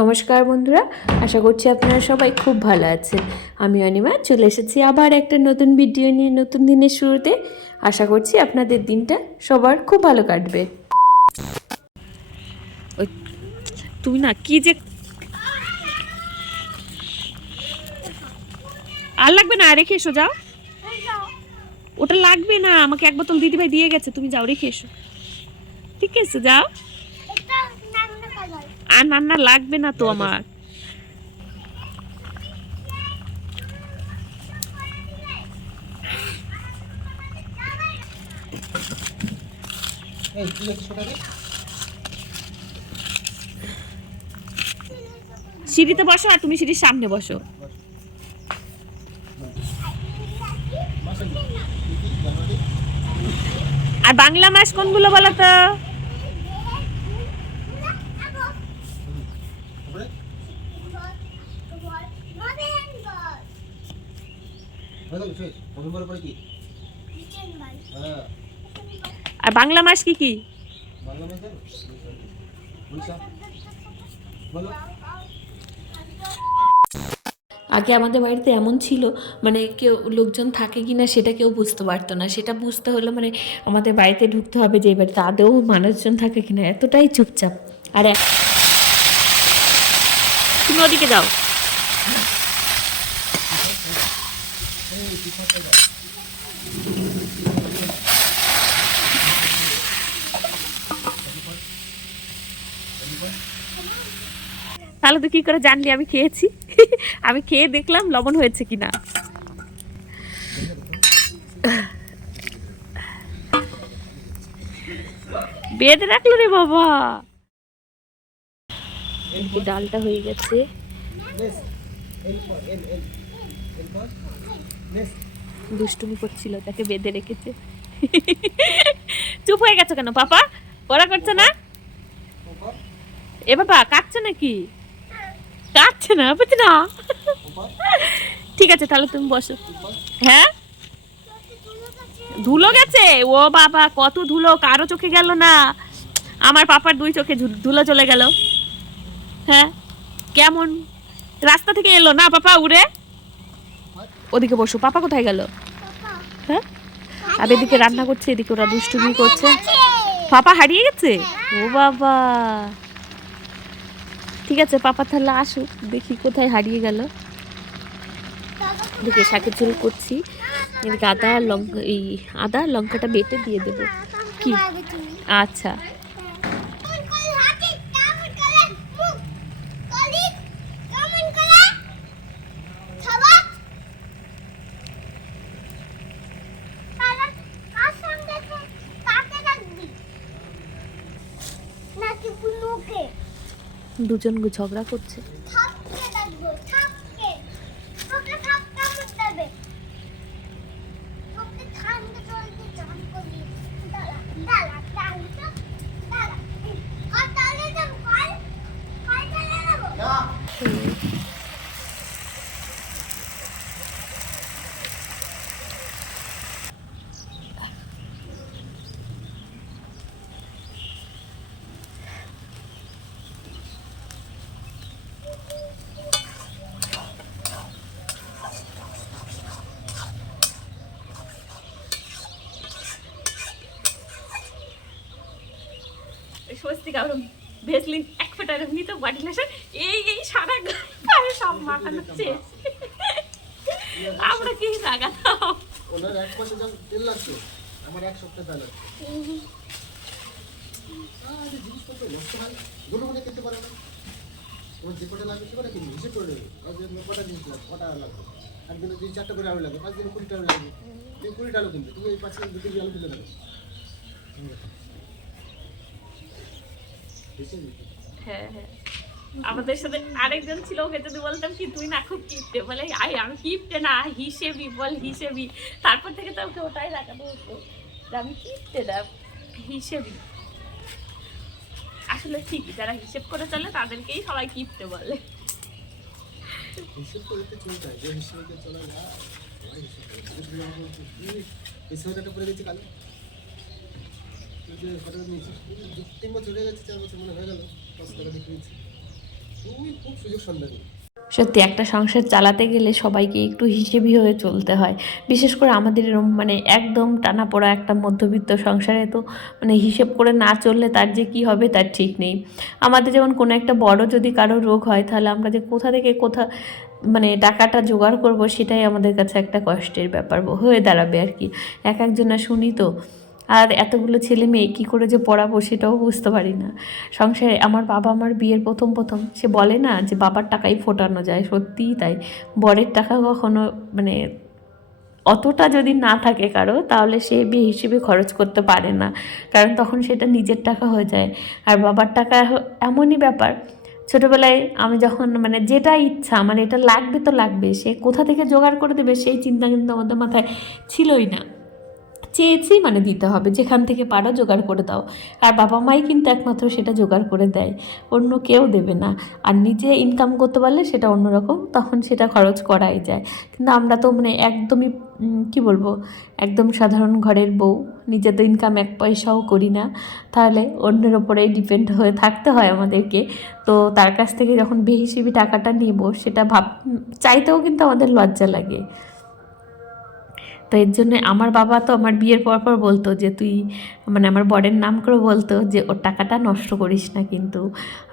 নমস্কার বন্ধুরা, আশা করছি আপনারা সবাই খুব ভালো আছেন। আমি অনিমা চলে এসেছি আবার একটা নতুন ভিডিও নিয়ে নতুন দিনের শুরুতে। আশা করছি আপনাদের দিনটা সবার খুব ভালো কাটবে। তুমি না কি যে আর লাগবে না, রেখে এসো, যাও। ওটা লাগবে না, আমাকে এক বোতল দিদিভাই দিয়ে গেছে, তুমি যাও রেখে এসো। ঠিক আছে, যাও। আর নান্না লাগবে না তো আমার। সিঁড়িতে বসো আর তুমি সিঁড়ির সামনে বসো। আর বাংলা মাস কোনগুলো বলো তো? আর বাংলা মাস কি কি? আগে আমাদের বাড়িতে এমন ছিল, মানে কেউ লোকজন থাকে কি না সেটা কেউ বুঝতে পারতো না। সেটা বুঝতে হলে মানে আমাদের বাড়িতে ঢুকতে হবে যে বাড়িতে আদৌ মানুষজন থাকে কি না, এতটাই চুপচাপ। আর তুমি ওদিকে যাও। তাহলে তো কি করে জানলি আমি খেয়েছি? আমি খেয়ে দেখলাম লবণ হয়েছে কিনা। বেঁধে রাখলো রে বাবা। ডালটা হয়ে গেছে। দুষ্টুমি করছিল, তাকে বেঁধে রেখেছে। চুপ হয়ে গেছে কেন পাপা? পড়া করছে না এ বাবা? কাটছে নাকি? কাটছে না, বুঝছি না। ঠিক আছে, তাহলে তুমি বসো। হ্যাঁ, ধুলো গেছে? ও বাবা, কত ধুলো! কারো চোখে গেল না, আমার পাপার 2 চোখে ধুলো চলে গেল। হ্যাঁ, কেমন রাস্তা থেকে এলো না পাপা উড়ে? ওদিকে বসো। পাপা কোথায় গেল? হ্যাঁ, আর এদিকে রান্না করছে, এদিকে ওরা দুষ্টুমি করছে। পাপা হারিয়ে গেছে? ও বাবা, ঠিক আছে, পাপা তাহলে আসুক, দেখি কোথায় হারিয়ে গেল। এদিকে শাকের ঝোল করছি, এদিকে আদা লঙ্কাটা বেটে দিয়ে দেবো। কি? আচ্ছা। দুজন ঝগড়া করছে। স্বস্তিক আরো ভেসলিন এক ফোঁটা নিতে বডি লোশন এই সারা গায়ে সব মাখানো শেষ। আমরা কি লাগাতাম? ওনার 1 মাসে যখন তেল লাগতো, আমার 1 সপ্তাহ তেল লাগতো। আরে জিনিসপত্র নষ্ট হয়, গুলো মনে করতে পারে না। তোমার যে কটা লাগবে সেটা কিনবে, হিসেব করে নেবে। আর যে কটা জিনিস লাগবে, কটা লাগবে, একদিনে 2-4টা করে আলু লাগবে, 5 দিনে 20টা আলু লাগবে। তুমি 20টা আলু কিনবে, তুমি এই 5 কেজি 2 কেজি আলু কিনতে পারবে। হ্যাঁ হ্যাঁ, আমাদের সাথে আরেকজন ছিল, ওকে যদি বলতাম কি তুই না খুব কিপটে, বলে আমি কিপটে না, হিসেবি বল, হিসেবি। তারপর থেকে তো ওকে ওটাই লাগানো হতো, আমি কিপটে না, হিসেবি। আসলে ঠিকই, যারা হিসেব করে চলে তাদেরকেই সবাই কিপটে বলে। হিসেব করতে চলতে হয়, যে হিসেবে চলা যায়, সবাই হিসেব করে। এই সোয়েটারটা পরে গেছি কালো, 3 বছর হয়ে গেছে, 4 বছর মনে হয়ে গেল, 5 টাকা বিক্রি হচ্ছে। তুমি খুব সুযোগ সন্ধানী। সত্যি একটা সংসার চালাতে গেলে সবাইকে একটু হিসেবি হয়ে চলতে হয়। বিশেষ করে আমাদের এরকম মানে একদম টানাপোড়া একটা মধ্যবিত্ত সংসারে তো মানে হিসেব করে না চললে তার যে কি হবে তার ঠিক নেই। আমাদের যেমন কোনো একটা বড় যদি কারো রোগ হয় তাহলে আমরা যে কোথা থেকে কোথা মানে টাকাটা জোগাড় করব সেটাই আমাদের কাছে একটা কষ্টের ব্যাপার হয়ে দাঁড়াবে আর কি। এক একজনা শুনি তো, আর এতগুলো ছেলে মেয়ে কী করে যে পড়াবো সেটাও বুঝতে পারি না। সংসারে আমার বাবা আমার বিয়ের প্রথম প্রথম সে বলে না যে বাবার টাকাই ফোটানো যায়, সত্যিই তাই। বরের টাকা কখনো মানে অতটা যদি না থাকে কারো তাহলে সে বিয়ে হিসেবে খরচ করতে পারে না, কারণ তখন সেটা নিজের টাকা হয়ে যায়। আর বাবার টাকা এমনই ব্যাপার, ছোটোবেলায় আমি যখন মানে যেটা ইচ্ছা মানে এটা লাগবে তো লাগবে, সে কোথা থেকে জোগাড় করে দেবে সেই চিন্তা কিন্তু আমাদের মাথায় ছিলই না। চেয়েছি মানে দিতে হবে, যেখান থেকে পারো জোগাড় করে দাও। আর বাবা মাই কিন্তু একমাত্র সেটা জোগাড় করে দেয়, অন্য কেউ দেবে না। আর নিজে ইনকাম করতে পারলে সেটা অন্যরকম, তখন সেটা খরচ করাই যায়। কিন্তু আমরা তো মানে একদমই কি বলবো, একদম সাধারণ ঘরের বউ, নিজে তো ইনকাম এক পয়সাও করি না, তাহলে অন্যের ওপরেই ডিপেন্ড হয়ে থাকতে হয় আমাদেরকে। তো তার কাছ থেকে যখন বেহিসেবি টাকাটা নেব সেটা চাইতেও কিন্তু আমাদের লজ্জা লাগে। তো এর জন্য আমার বাবা তো আমার বিয়ের পর পর বলতো যে তুই মানে আমার বরের নাম করে বলতো যে ওর টাকাটা নষ্ট করিস না কিন্তু।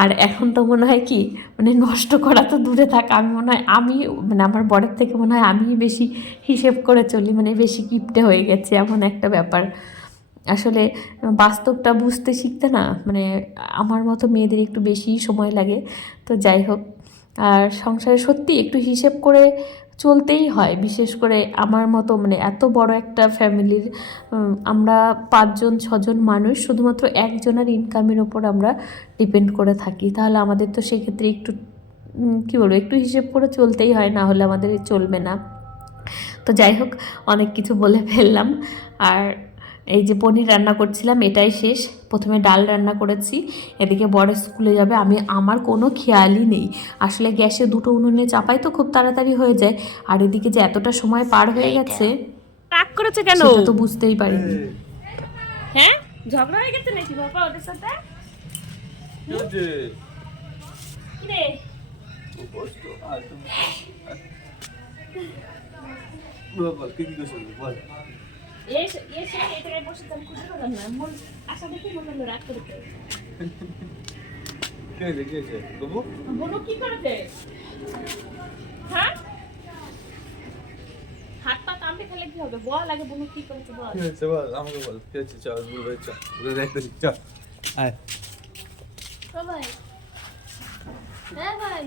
আর এখন তো মনে হয় কি মানে নষ্ট করা তো দূরে থাক, আমি মনে হয় আমি মানে আমার বরের থেকে মনে হয় আমি বেশি হিসেব করে চলি, মানে বেশি কিপটে হয়ে গেছে এমন একটা ব্যাপার। আসলে বাস্তবটা বুঝতে শিখতে না মানে আমার মতো মেয়েদের একটু বেশিই সময় লাগে। তো যাই হোক, আর সংসারে সত্যি একটু হিসেব করে চলতেই হয়। বিশেষ করে আমার মতো মানে এত বড় একটা ফ্যামিলির আমরা 5-6জন মানুষ শুধুমাত্র একজনের ইনকামের ওপর আমরা ডিপেন্ড করে থাকি, তাহলে আমাদের তো সেক্ষেত্রে একটু কী বলবো একটু হিসেব করে চলতেই হয়, না হলে আমাদের চলবে না। তো যাই হোক, অনেক কিছু বলে ফেললাম। আর এই যে পনির রান্না করছিলাম এটাই শেষ। প্রথমে ডাল রান্না করেছি, এদিকে বড় স্কুলে যাবে, আমার কোনো খেয়ালই নেই। আসলে গ্যাসে দুটো উনুনে চাপাই তো খুব তাড়াতাড়ি হয়ে যায়, আর এদিকে যে এতটা সময় পার হয়ে গেছে রাগ করেছে কেন সেটা তো বুঝতেই পারিনি। হ্যাঁ, ঝগড়া হয়ে গেছে নাকি বাবা ওদের সাথে? কি রে? এসে এই জায়গায় বসে আমি খুঁজে পেলাম না। আশা দেখে মনে হলো রাগ করেছে। বলো কি করেছে? হ্যাঁ, হাত পা কামড়ে খেলে কি হবে? বল আগে বলো কি করেছে বল। বল আমাকে বল কি হচ্ছে, চল বল চল দেখতেছি চল আয় ভাই হ্যাঁ ভাই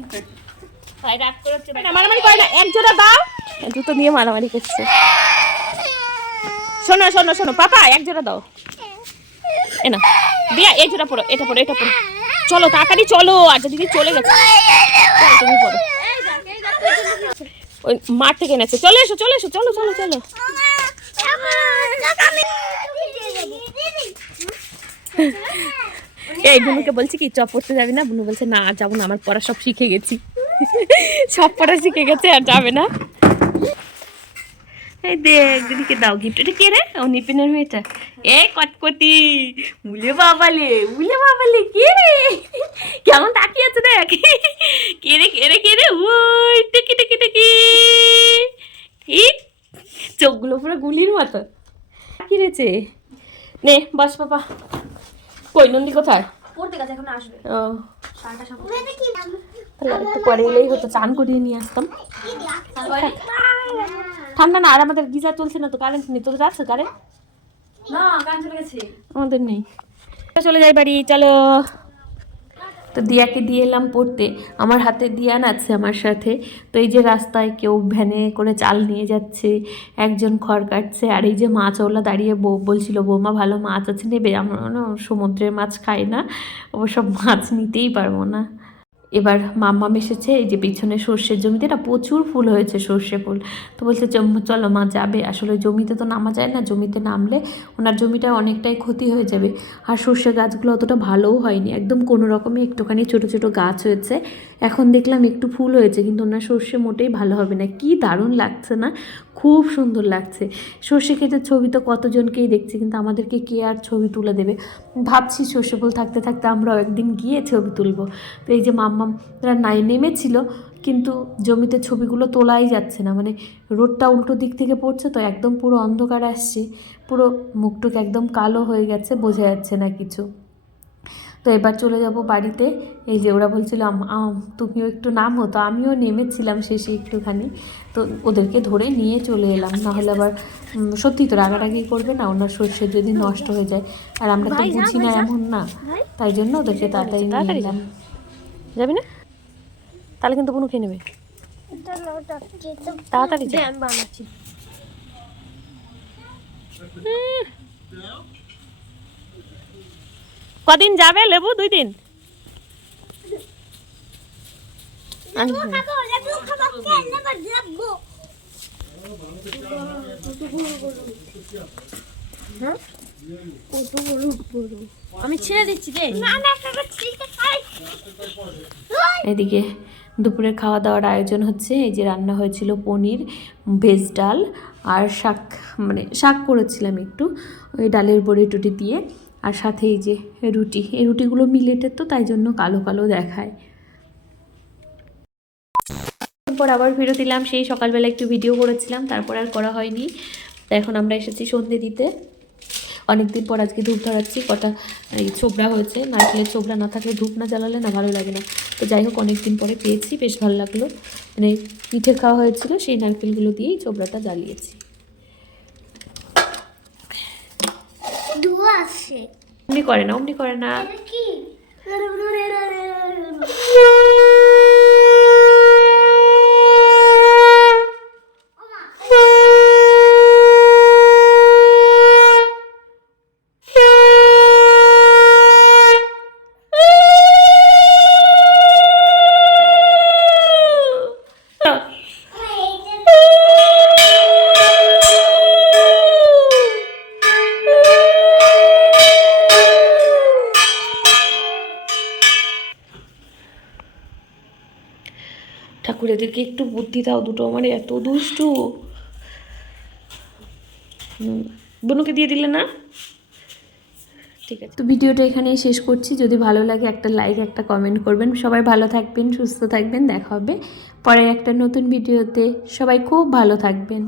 ভাই রাগ করেছে না মারামারি করে না, এক জোড়া দাও। জুতো দিয়ে মারামারি করছে। শোনো শোনো শোনো পাপা, এক জোড়া দাও। এ না দিয়া, এই জোড়া পড়ো, এটা পড়ো, এটা পড়ো। চলো তাড়াতাড়ি চলো, আর দিদি চলে গেছে। চলো তুমি পড়ো, ওই মাঠ থেকে এনেছে। চলে এসো চলে এসো, চলো চলো চলো। এই বুনুকে বলছি কি চপ পড়তে যাবি না, বুনু বলছে না আর যাবো না, আমার পড়া সব শিখে গেছি। সব পড়া শিখে গেছে আর যাবে না। এই দেখ দিদিকে দাও গিফট। এটা কে রে? ও নিপিনের মেয়েটা। এ কটকটি, উলে বাবালে কে রে? কেমন তাকিয়ে আছে দেখ। কে রে কে রে কে রে? ওই টিকি টিকি টিকি। ঠিক চোখগুলো পুরো গুলির মতো কি রেছে। নে বস পাপা। কই নন্দী কোথায়? পড়তে গেছে, এখন আসবে। ও শালটা সব তাহলে একটু পরে এলেই হতো, চান করিয়ে নিয়ে আসতাম। ঠান্ডা না, আর আমাদের গিজার চলছে না তো, কারেন্ট নেই। তোদের আছে কারেন্ট? না, গান চলে গেছে। আমাদের নেই। চলে যাই বাড়ি, চলো। তো দিয়াকে দিয়ে এলাম পড়তে। আমার হাতে দিয়া নাচছে আমার সাথে। তো এই যে রাস্তায় কেউ ভ্যানে করে চাল নিয়ে যাচ্ছে, একজন খড় কাটছে, আর এই যে মাছওয়ালা দাঁড়িয়ে বলছিল বৌমা ভালো মাছ আছে নেবে। আমরা সমুদ্রের মাছ খাই না, ওসব মাছ নিতেই পারবো না। এবার মাম্মাম এসেছে, এই যে পিছনে সর্ষের জমিতে না প্রচুর ফুল হয়েছে, সর্ষে ফুল। তো বলছে চলো মা যাবে। আসলে জমিতে তো নামা যায় না, জমিতে নামলে ওনার জমিটা অনেকটাই ক্ষতি হয়ে যাবে। আর সর্ষে গাছগুলো অতটা ভালোও হয়নি, একদম কোনো রকমে একটুখানি ছোটো ছোটো গাছ হয়েছে। এখন দেখলাম একটু ফুল হয়েছে, কিন্তু ওনার সর্ষে মোটেই ভালো হবে না। কি দারুণ লাগছে না, খুব সুন্দর লাগছে। সর্ষে ক্ষেতের ছবি তো কতজনকেই দেখছি, কিন্তু আমাদেরকে কে আর ছবি তুলে দেবে। ভাবছি সর্ষে ফুল থাকতে থাকতে আমরাও একদিন গিয়ে ছবি তুলব। তো এই যে মাম্মামরা নেমেছিল, কিন্তু জমিতে ছবিগুলো তোলাই যাচ্ছে না, মানে রোদটা উল্টো দিক থেকে পড়ছে তো একদম পুরো অন্ধকার আসছে, পুরো মুখটুক একদম কালো হয়ে গেছে, বোঝা যাচ্ছে না কিছু। তো এবার চলে যাব বাড়িতে। এই যে ওরা বলছিল তুমিও একটু নামো, তো আমিও নেমেছিলাম শেষে একটুখানি, তো ওদেরকে ধরে নিয়ে চলে এলাম, নাহলে আবার সত্যি তো রাগারাগি করবে না, ওনার সর্ষে যদি নষ্ট হয়ে যায়, আর আমরা তো বুঝি না এমন না, তাই জন্য ওদেরকে তাড়াতাড়ি নিয়ে এলাম। যাবি না? তাহলে কিন্তু বুনু খেয়ে নেবে, তাড়াতাড়ি যা। আমি বানাচ্ছি। কদিন যাবে লেবু? 2 দিন। আমি ছেড়ে দিচ্ছি রে। এদিকে দুপুরের খাওয়া দাওয়ার আয়োজন হচ্ছে। এই যে রান্না হয়েছিল পনির, ভেজ ডাল আর শাক, মানে শাক করেছিলাম একটু ওই ডালের বড়ি টুটি দিয়ে, আর সাথে এই যে রুটি। এই রুটিগুলো মিলেটের তো, তাই জন্য কালো কালো দেখায়। তারপর আবার ফিরে দিলাম, সেই সকালবেলা একটু ভিডিও করেছিলাম, তারপর আর করা হয়নি। তো এখন আমরা এসেছি সন্ধে দিতে। অনেকদিন পর আজকে ধূপ ধরাচ্ছি, কটা এই ছোবড়া হয়েছে, নারকেলের ছোবড়া না থাকলে ধূপ না জ্বালালে না ভালো লাগে না। তো যাই হোক, অনেকদিন পরে পেয়েছি, বেশ ভালো লাগলো। মানে পিঠে খাওয়া হয়েছিল, সেই নারকেলগুলো দিয়েই ছোবড়াটা জ্বালিয়েছি। অমনি করে না, অমনি করে না। ঠাকুর এদেরকে একটু বুদ্ধি দাও, দুটো আমার এত দুষ্টু। বুনুকে দিয়ে দিলে না? ঠিক আছে, তো ভিডিওটা এখানেই শেষ করছি। যদি ভালো লাগে একটা লাইক, একটা কমেন্ট করবেন। সবাই ভালো থাকবেন, সুস্থ থাকবেন। দেখা হবে পরের একটা নতুন ভিডিওতে। সবাই খুব ভালো থাকবেন।